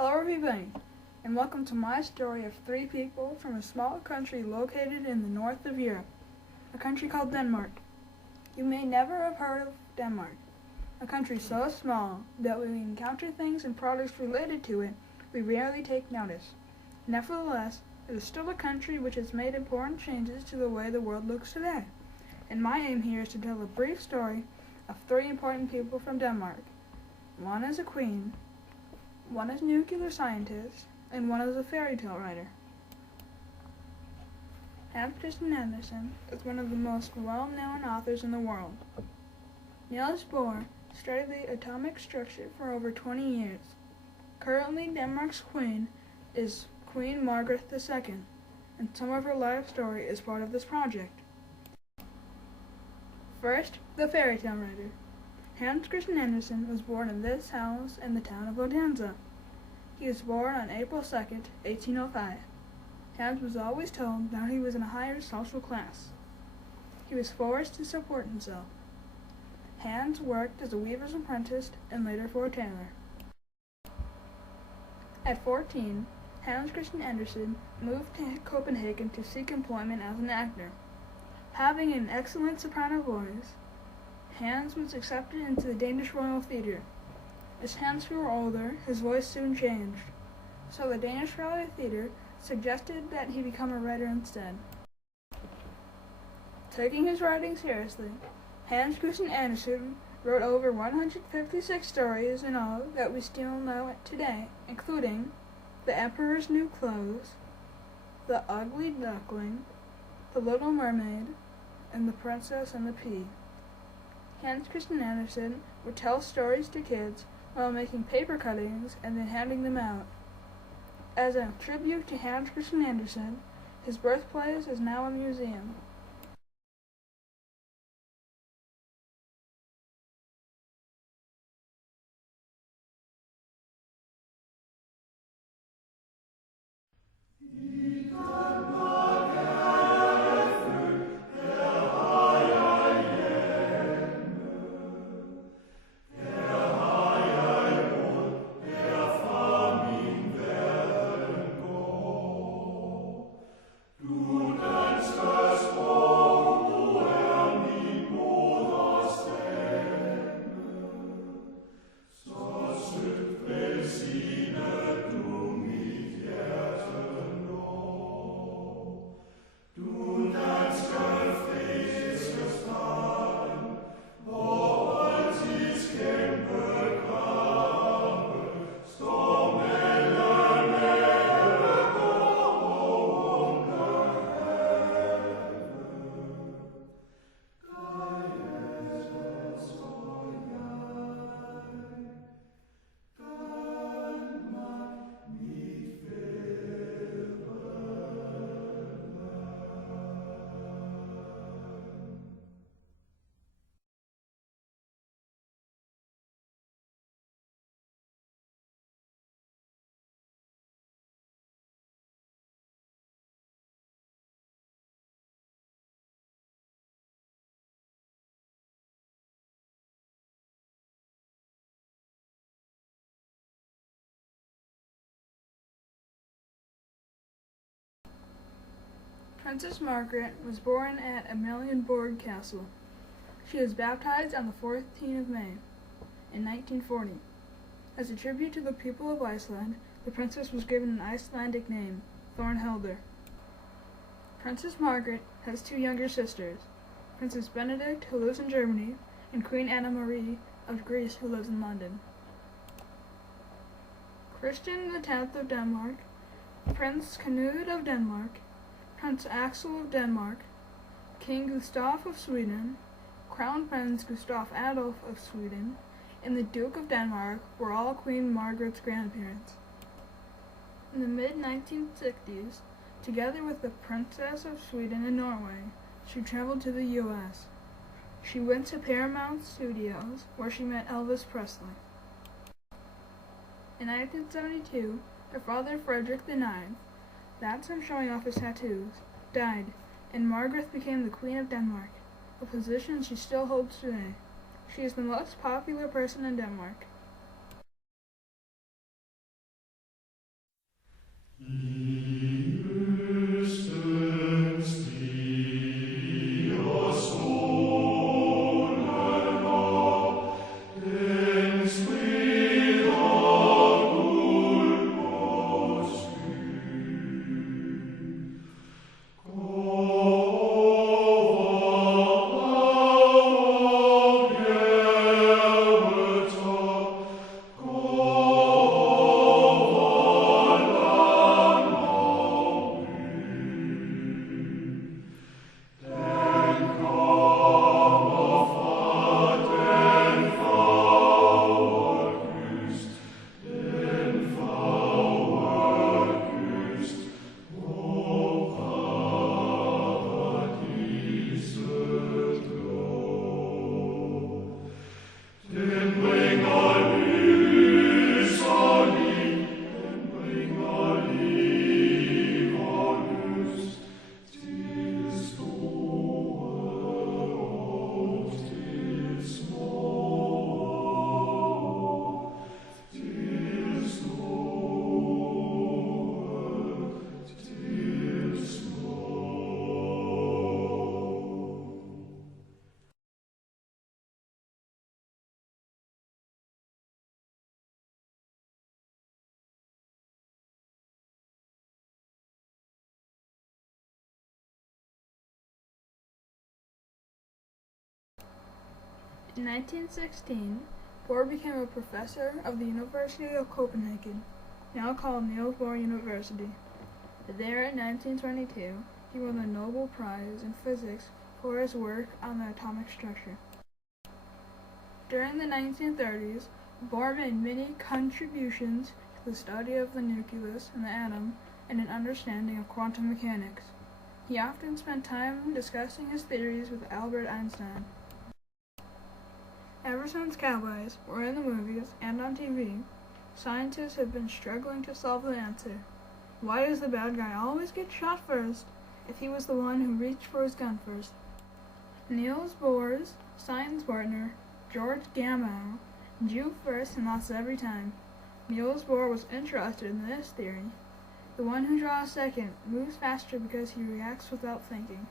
Hello everybody, and welcome to my story of three people from a small country located in the north of Europe, a country called Denmark. You may never have heard of Denmark, a country so small that when we encounter things and products related to it, we rarely take notice. Nevertheless, it is still a country which has made important changes to the way the world looks today. And my aim here is to tell a brief story of three important people from Denmark. One is a queen, one is a nuclear scientist, and one is a fairy tale writer. Hans Christian Andersen is one of the most well-known authors in the world. Niels Bohr studied the atomic structure for over 20 years. Currently, Denmark's queen is Queen Margaret II, and some of her life story is part of this project. First, the fairy tale writer. Hans Christian Andersen was born in this house in the town of Odense. He was born on April 2nd, 1805. Hans was always told that he was in a higher social class. He was forced to support himself. Hans worked as a weaver's apprentice and later for a tailor. At 14, Hans Christian Andersen moved to Copenhagen to seek employment as an actor. Having an excellent soprano voice, Hans was accepted into the Danish Royal Theatre. As Hans grew older, his voice soon changed, so the Danish Royal Theatre suggested that he become a writer instead. Taking his writing seriously, Hans Christian Andersen wrote over 156 stories in all that we still know today, including The Emperor's New Clothes, The Ugly Duckling, The Little Mermaid, and The Princess and the Pea. Hans Christian Andersen would tell stories to kids while making paper cuttings and then handing them out. As a tribute to Hans Christian Andersen, his birthplace is now a museum. Princess Margaret was born at Amalienborg Castle. She was baptized on the 14th of May in 1940. As a tribute to the people of Iceland, the princess was given an Icelandic name, Thornhildur. Princess Margaret has two younger sisters, Princess Benedict, who lives in Germany, and Queen Anna Marie of Greece, who lives in London. Christian X of Denmark, Prince Canute of Denmark, Prince Axel of Denmark, King Gustav of Sweden, Crown Prince Gustav Adolf of Sweden, and the Duke of Denmark were all Queen Margaret's grandparents. In the mid-1960s, together with the Princess of Sweden and Norway, she traveled to the U.S. She went to Paramount Studios, where she met Elvis Presley. In 1972, her father Frederick IX, that's him showing off his tattoos, died, and Margaret became the Queen of Denmark, a position she still holds today. She is the most popular person in Denmark. In 1916, Bohr became a professor of the University of Copenhagen, now called Niels Bohr University. There in 1922, he won the Nobel Prize in Physics for his work on the atomic structure. During the 1930s, Bohr made many contributions to the study of the nucleus and the atom and an understanding of quantum mechanics. He often spent time discussing his theories with Albert Einstein. Ever since cowboys were in the movies and on TV, scientists have been struggling to solve the answer. Why does the bad guy always get shot first if he was the one who reached for his gun first? Niels Bohr's science partner, George Gamow, drew first and lost every time. Niels Bohr was interested in this theory. The one who draws second moves faster because he reacts without thinking.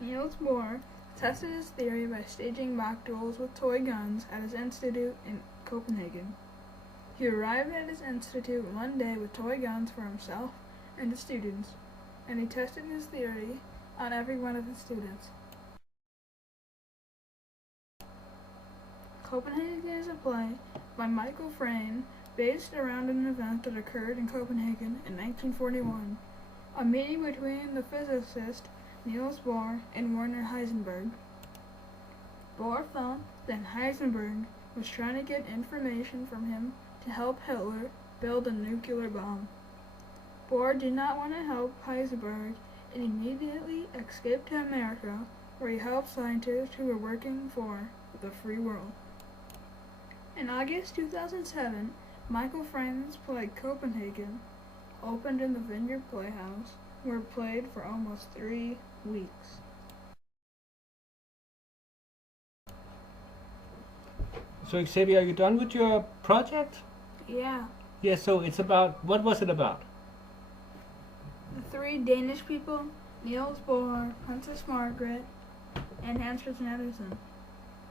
Niels Bohr tested his theory by staging mock duels with toy guns at his institute in Copenhagen. He arrived at his institute one day with toy guns for himself and his students, and he tested his theory on every one of his students. Copenhagen is a play by Michael Frayn based around an event that occurred in Copenhagen in 1941, a meeting between the physicist Niels Bohr and Werner Heisenberg. Bohr thought that Heisenberg was trying to get information from him to help Hitler build a nuclear bomb. Bohr did not want to help Heisenberg and immediately escaped to America, where he helped scientists who were working for the free world. In August 2007, Michael Frayn's play Copenhagen opened in the Vineyard Playhouse, where it played for almost 3 weeks. So Xavier, are you done with your project? Yeah, Yeah, so it's about, what was it about? the 3 Danish people, Niels Bohr, Princess Margaret, and Hans Christian Andersen.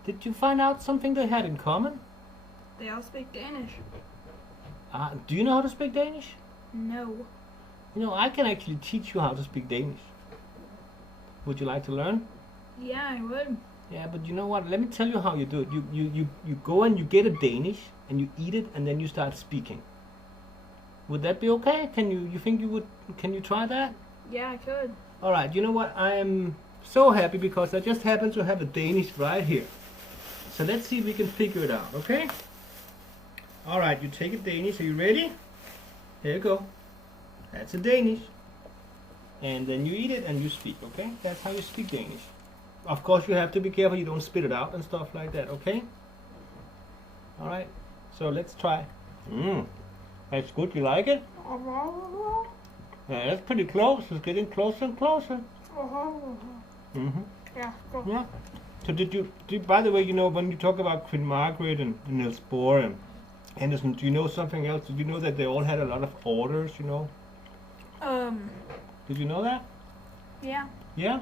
Did you find out something they had in common? They all speak Danish. Do you know how to speak Danish? No. You know, I can actually teach you how to speak Danish. Would you like to learn? Yeah, I would. Yeah, but you know what? Let me tell you how you do it. You go and you get a Danish and you eat it and then you start speaking. Would that be okay? You think you would? Can you try that? Yeah, I could. All right. You know what? I am so happy because I just happen to have a Danish right here. So let's see if we can figure it out. Okay? All right. You take a Danish. Are you ready? Here you go. That's a Danish. And then you eat it and you speak. Okay? That's how you speak Danish. Of course, you have to be careful you don't spit it out and stuff like that. Okay? All right. So let's try. That's good. You like it? Yeah, that's pretty close. It's getting closer and closer. Yeah, cool. Yeah. So by the way, you know, when you talk about Queen Margaret and Niels Bohr and Anderson, do you know something else? Did you know that they all had a lot of orders, you know? Did you know that? Yeah. Yeah?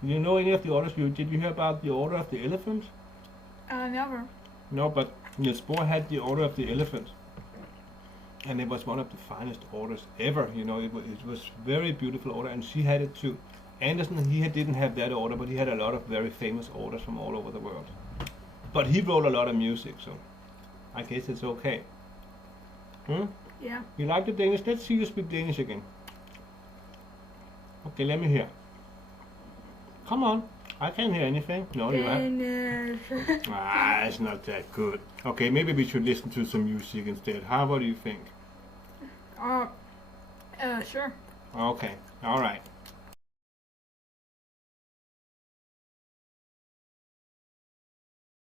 Did you know any of the orders? Did you hear about the Order of the Elephant? Never. No, but Niels Bohr had the Order of the Elephant. And it was one of the finest orders ever, you know. It was very beautiful order, and she had it too. Anderson, didn't have that order, but he had a lot of very famous orders from all over the world. But he wrote a lot of music, so I guess it's okay. Hmm? Yeah. You like the Danish? Let's see you speak Danish again. Okay, let me hear. Come on. I can't hear anything. No, you have. Danish. It's not that good. Okay, maybe we should listen to some music instead. What do you think? Sure. Okay, alright.